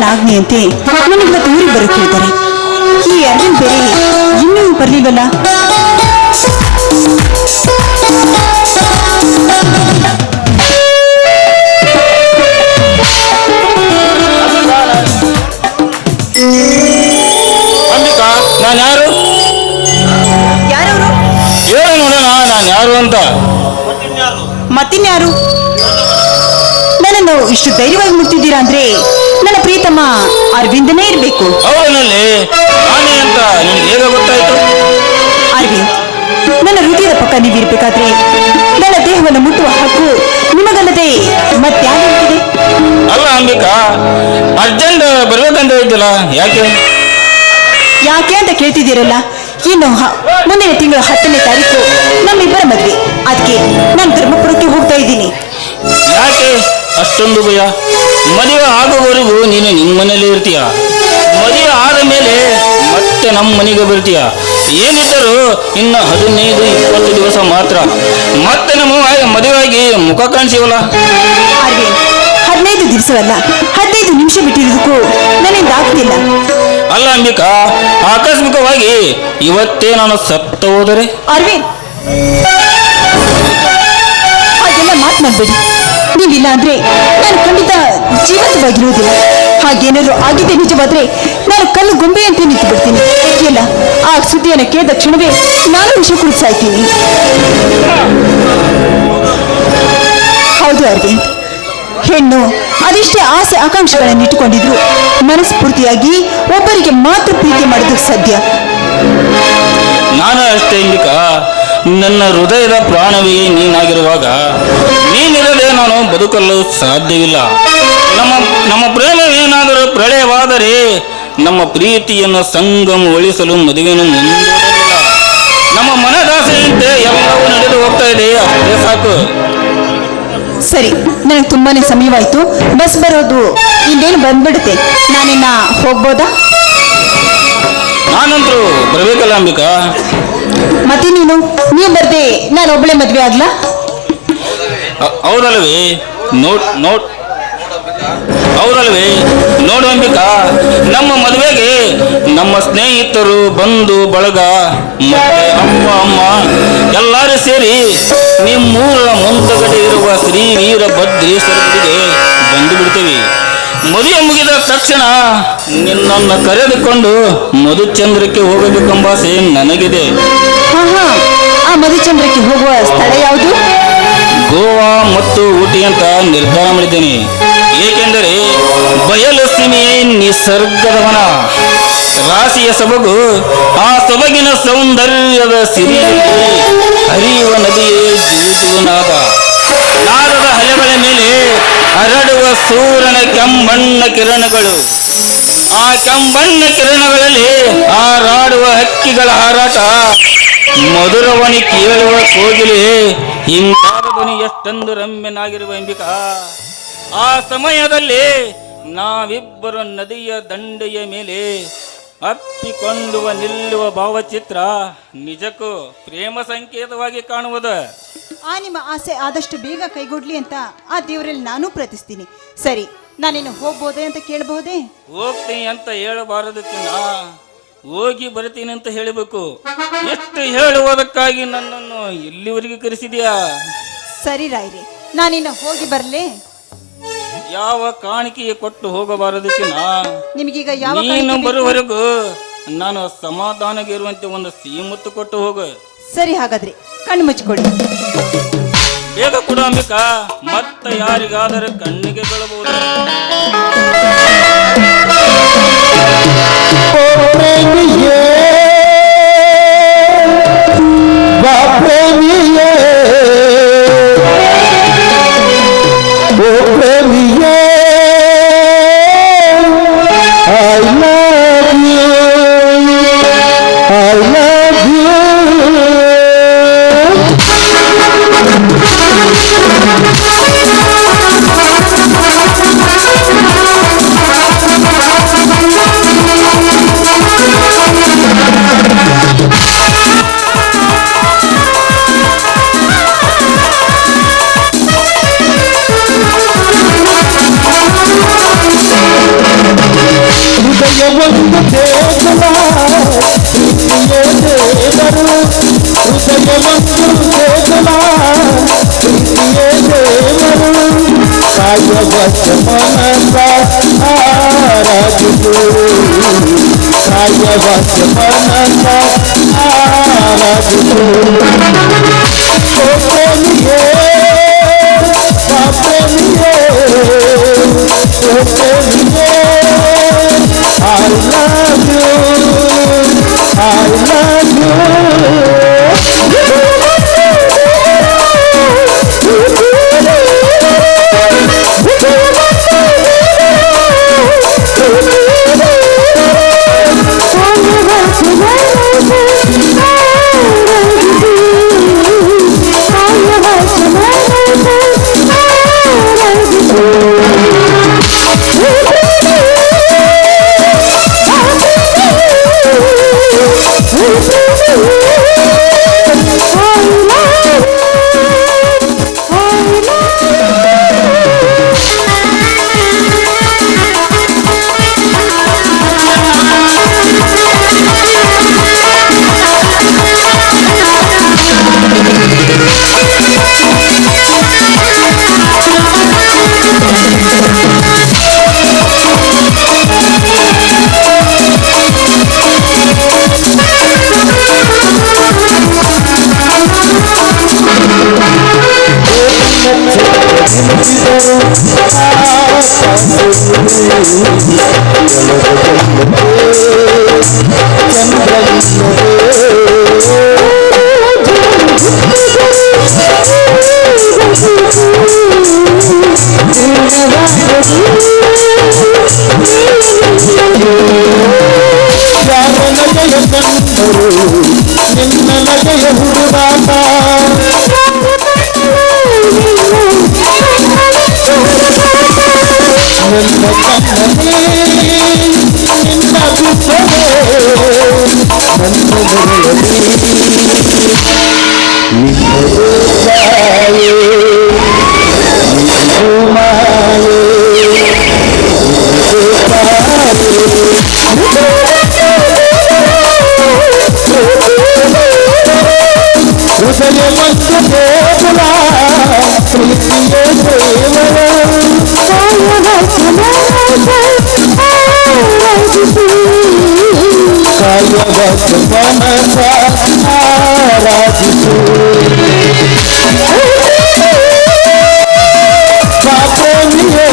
ಪ್ರಿಯತಮನ ಆಜ್ಞೆಯಂತೆ ನನಗಿವತ್ತು ಊರಿಗೆ ಬರೋಕೆ ಈ ಅರವಿಂದ್ ಬೇರೆ ಇನ್ನೂ ಅಂಬಿಕಾ ನಾನು ಯಾರು? ಯಾರವರು? ಹೇಳಿ ನೋಡೋಣ ನಾನು ಯಾರು ಅಂತ. ಮತ್ತಿನ್ಯಾರು? ನನ್ನನ್ನು ಇಷ್ಟು ಧೈರ್ಯವಾಗಿ ಮುಟ್ಟಿದ್ದೀರಾ ಅಂದ್ರೆ ನನ್ನ ಪ್ರೀತಮ್ಮ? ಅರವಿಂದನೇ ಇರಬೇಕು. ಅವನಲ್ಲಿ ನಾನೇ ಅಂತ ನಿನಗೆ ಹೇಗೆ ಗೊತ್ತಾಯ್ತು? ಅರವಿಂದ್ ನನ್ನ ಹೃದಯದ ಪಕ್ಕ ನೀವಿರ್ಬೇಕಾದ್ರೆ ನನ್ನ ದೇಹವನ್ನು ಮುಟ್ಟುವ ಹಕ್ಕು ನಿಮಗಲ್ಲದೆ ಮತ್ಯಾರಿಗಿದೆ ಅಲ್ಲ ಅಂಬಿಕಾ ಅರ್ಜೆಂಟ್ ಬರ್ಬೇಕಂತ ಇದ್ದಿಲ್ಲ ಯಾಕೆ? ಯಾಕೆ ಅಂತ ಕೇಳ್ತಿದ್ದೀರಲ್ಲ? ಇನ್ನು ಹ- ಮುಂದಿನ ತಿಂಗಳ ಹತ್ತನೇ ತಾರೀಕು ನಮ್ಮಿಬ್ಬರ ಮದ್ವೆ. ಅದಕ್ಕೆ ನಾನು ಧರ್ಮಪುರಕ್ಕೆ ಹೋಗ್ತಾ ಇದ್ದೀನಿ. ಯಾಕೆ? ಅಷ್ಟೊಂದು ಭಯ. ಮದುವೆ ಆಗುವವರೆಗೂ ನೀನು ನಿಮ್ಮ ಮನೇಲಿ ಇರ್ತೀಯ? ಮದುವೆ ಆದ ಮೇಲೆ ಮತ್ತೆ ನಮ್ಮ ಮನೆಗೆ ಬರ್ತೀಯ? ಏನಿದ್ದರೂ ಇನ್ನು ಹದಿನೈದು ಇಪ್ಪತ್ತು ದಿವಸ ಮಾತ್ರ. ಮತ್ತೆ ನಮ್ಮ ಆಗಿ ಮುಖ ಕಾಣಿಸಿವಲ್ಲ? ಹದಿನೈದು ದಿವಸವಲ್ಲ ಹದಿನೈದು ನಿಮಿಷ ಬಿಟ್ಟಿರೋದಕ್ಕೂ ನನಗೆ ಆಗ್ತಿಲ್ಲ. ಅಲ್ಲ ಅಂಬಿಕಾ ಆಕಸ್ಮಿಕವಾಗಿ ಇವತ್ತೇ ನಾನು ಸತ್ತ ಹೋದರೆ? ಅರವಿಂದ್ ಹಾಗೆಲ್ಲ ಮಾತನಾಡ್ಬೇಡಿ ನೀವಿಲ್ಲ ಅಂದ್ರೆ ನಾನು ಖಂಡಿತ ಜೀವಂತವಾಗಿರುವುದಿಲ್ಲ. ಹಾಗೇನಾದ್ರು ಆಗಿದೆ ನಿಜವಾದ್ರೆ ನಾನು ಕಲ್ಲು ಗೊಂಬೆಯಂತೆ ನಿಂತು ಬಿಡ್ತೀನಿ. ಇಲ್ಲ ಆ ಸುದ್ದಿಯನ್ನು ಕೇಳಿದ ಕ್ಷಣವೇ ನಾನು ವಿಷ ಕುಡಿಸಾಯ್ತೀನಿ ಹೌದು ಹೆಣ್ಣು ಅದೆಷ್ಟೇ ಆಸೆ ಆಕಾಂಕ್ಷೆಗಳನ್ನು ಇಟ್ಟುಕೊಂಡಿದ್ರು, ಮನಸ್ಫೂರ್ತಿಯಾಗಿ ಒಬ್ಬರಿಗೆ ಮಾತ್ರ ಪ್ರೀತಿ ಮಾಡೋದಕ್ಕೆ ಸಾಧ್ಯ ನಾನು ಅಷ್ಟೇ ಅಂಬಿಕಾ ನನ್ನ ಹೃದಯದ ಪ್ರಾಣವೇ ನೀನಾಗಿರುವಾಗ ನಾನು ಬದುಕಲು ಸಾಧ್ಯವಿಲ್ಲ. ನಮ್ಮ ನಮ್ಮ ಪ್ರೇಮವೇನಾದರೂ ಪ್ರಳಯವಾದರೆ ನಮ್ಮ ಪ್ರೀತಿಯನ್ನು ಸಂಗಮಗೊಳಿಸಲು ಮದುವೆಯನ್ನು ಮುಂದೂಡಲಿಲ್ಲ. ನಮ್ಮ ಮನದಾಸೆಯಂತೆ ಎಲ್ಲವೂ ನಡೆದು ಹೋಗ್ತಾ ಇದೆ. ಅಷ್ಟೇ ಸಾಕು. ಸರಿ ನನಗೆ ತುಂಬಾನೇ ಸಮಯವಾಯ್ತು. ಬಸ್ ಬರೋದು ಇನ್ನೇನು ಬಂದ್ಬಿಡುತ್ತೆ. ನಾನಿನ್ನ ಹೋಗ್ಬೋದಾ? ನಾನಂತರೂ ಬರಬೇಕಲ್ಲ ಅಂಬಿಕಾ? ಮತ್ತೆ ನೀನು? ನೀವು ಬರ್ದೆ ನಾನು ಒಬ್ಬಳೆ ಮದ್ವೆ ಆಗ್ಲಾ? ಹೌದಲ್ವೇ? ನೋಡ್ ನೋಡ್ ಹೌದಲ್ವೇ? ನೋಡು ಅಂಬಿಕಾ ನಮ್ಮ ಮದುವೆಗೆ ನಮ್ಮ ಸ್ನೇಹಿತರು ಬಂಧು ಬಳಗ, ಮತ್ತೆ ಅಮ್ಮ ಅಮ್ಮ, ಎಲ್ಲರೂ ಸೇರಿ ನಿಮ್ಮೂರ ಮುಂದಗಡೆ ಇರುವ ಶ್ರೀ ವೀರಭದ್ರೇಶ್ವರರಿಗೆ ಬಂದು ಬಿಡ್ತೀವಿ. ಮದುವೆ ಮುಗಿದ ತಕ್ಷಣ ನಿನ್ನನ್ನು ಕರೆದುಕೊಂಡು ಮಧುಚಂದ್ರಕ್ಕೆ ಹೋಗಬೇಕೆಂಬ ಆಸೆ ನನಗಿದೆ. ಆ ಮಧುಚಂದ್ರಕ್ಕೆ ಹೋಗುವ ಸ್ಥಳ ಯಾವುದು? ಗೋವಾ ಮತ್ತು ಊಟಿ ಅಂತ ನಿರ್ಧಾರ ಮಾಡಿದ್ದೇನೆ. ಏಕೆಂದರೆ ಬಯಲು ಸೀಮೆಯೇ ನಿಸರ್ಗದವನ ರಾಶಿಯ ಸೊಬಗು ಆ ಸೊಬಗಿನ ಸೌಂದರ್ಯದ ಸಿರಿಯಲ್ಲಿ ಹರಿಯುವ ನದಿಯೇ ಜೀವಿಸುವನಾದ ನಾದದ ಹಲೆಗಳ ಮೇಲೆ ಹರಡುವ ಸೂರ್ಯನ ಕೆಂಬಣ್ಣ ಕಿರಣಗಳು. ಆ ಕೆಂಬಣ್ಣ ಕಿರಣಗಳಲ್ಲಿ ಹಾರಾಡುವ ಹಕ್ಕಿಗಳ ಹಾರಾಟ ಮಧುರವನಿ ಕೇಳುವ ಕೋಗಿಲೆ ಹಿಂಗಾದ ಧ್ವನಿ ಎಷ್ಟೊಂದು ರಮ್ಯನಾಗಿರುವ ಎಂಬಿಕಾ ಆ ಸಮಯದಲ್ಲಿ ನಾವಿಬ್ಬರು ನದಿಯ ದಂಡೆಯ ಮೇಲೆ ಅಪ್ಪಿಕೊಂಡುವ ನಿಲ್ಲುವ ಭಾವಚಿತ್ರ ನಿಜಕ್ಕೂ ಪ್ರೇಮ ಸಂಕೇತವಾಗಿ ಕಾಣುವುದು. ಆ ನಿಮ್ಮ ಆಸೆ ಆದಷ್ಟು ಬೇಗ ಕೈಗೂಡ್ಲಿ ಅಂತ ಆ ದೇವರಲ್ಲಿ ನಾನು ಪ್ರತಿಸ್ತೀನಿ ಸರಿ ನಾನೇನು ಹೋಗ್ಬೋದೇ ಅಂತ ಕೇಳಬಹುದೇ? ಹೋಗ್ತೀನಿ ಅಂತ ಹೇಳಬಾರದಕ್ಕಿನ್ನ ಹೋಗಿ ಬರ್ತೀನಿ ಅಂತ ಹೇಳಬೇಕು. ಎಷ್ಟು ಹೇಳುವುದಕ್ಕಾಗಿ ನನ್ನನ್ನು ಇಲ್ಲಿವರೆಗೆ ಕರೆಸಿದ್ಯಾ? ಸರಿ ರಾಯ್ರಿ ನಾನಿನ್ನು ಹೋಗಿ ಬರಲೇ. ಯಾವ ಕಾಣಿಕೆಗೆ ಕೊಟ್ಟು ಹೋಗಬಾರದು ನಿಮಗೀಗ ಯಾವ ನೀನು? ಬರುವವರೆಗೂ ನಾನು ಸಮಾಧಾನಗಿರುವಂತೆ ಒಂದು ಸೀಮತ್ತು ಕೊಟ್ಟು ಹೋಗು. ಸರಿ ಹಾಗಾದ್ರೆ ಕಣ್ಣು ಮುಚ್ಚಿಕೊಡಿ ಬೇಗ ಕೊಡು ಅಂಬಿಕಾ ಮತ್ತೆ ಯಾರಿಗಾದರೂ ಕಣ್ಣಿಗೆ ಬೀಳಬಹುದು. নিয়ে বাপ নিয়ে హృదయము దేవుడా ప్రియ దేవరు హృదయమందు దేవుడా ప్రియ దేవరు సాయవచమనారాజుడు సాయవచమనారాజుడు ఓ ప్రేమియే ప్రేమియే ಕಂಡರು ನಿನ್ನ ನಗೆಯ ಹುಡುಗಾಟ ನನ್ನ ಕಣ್ಣನೇ Mamanda Arajisu Baponiye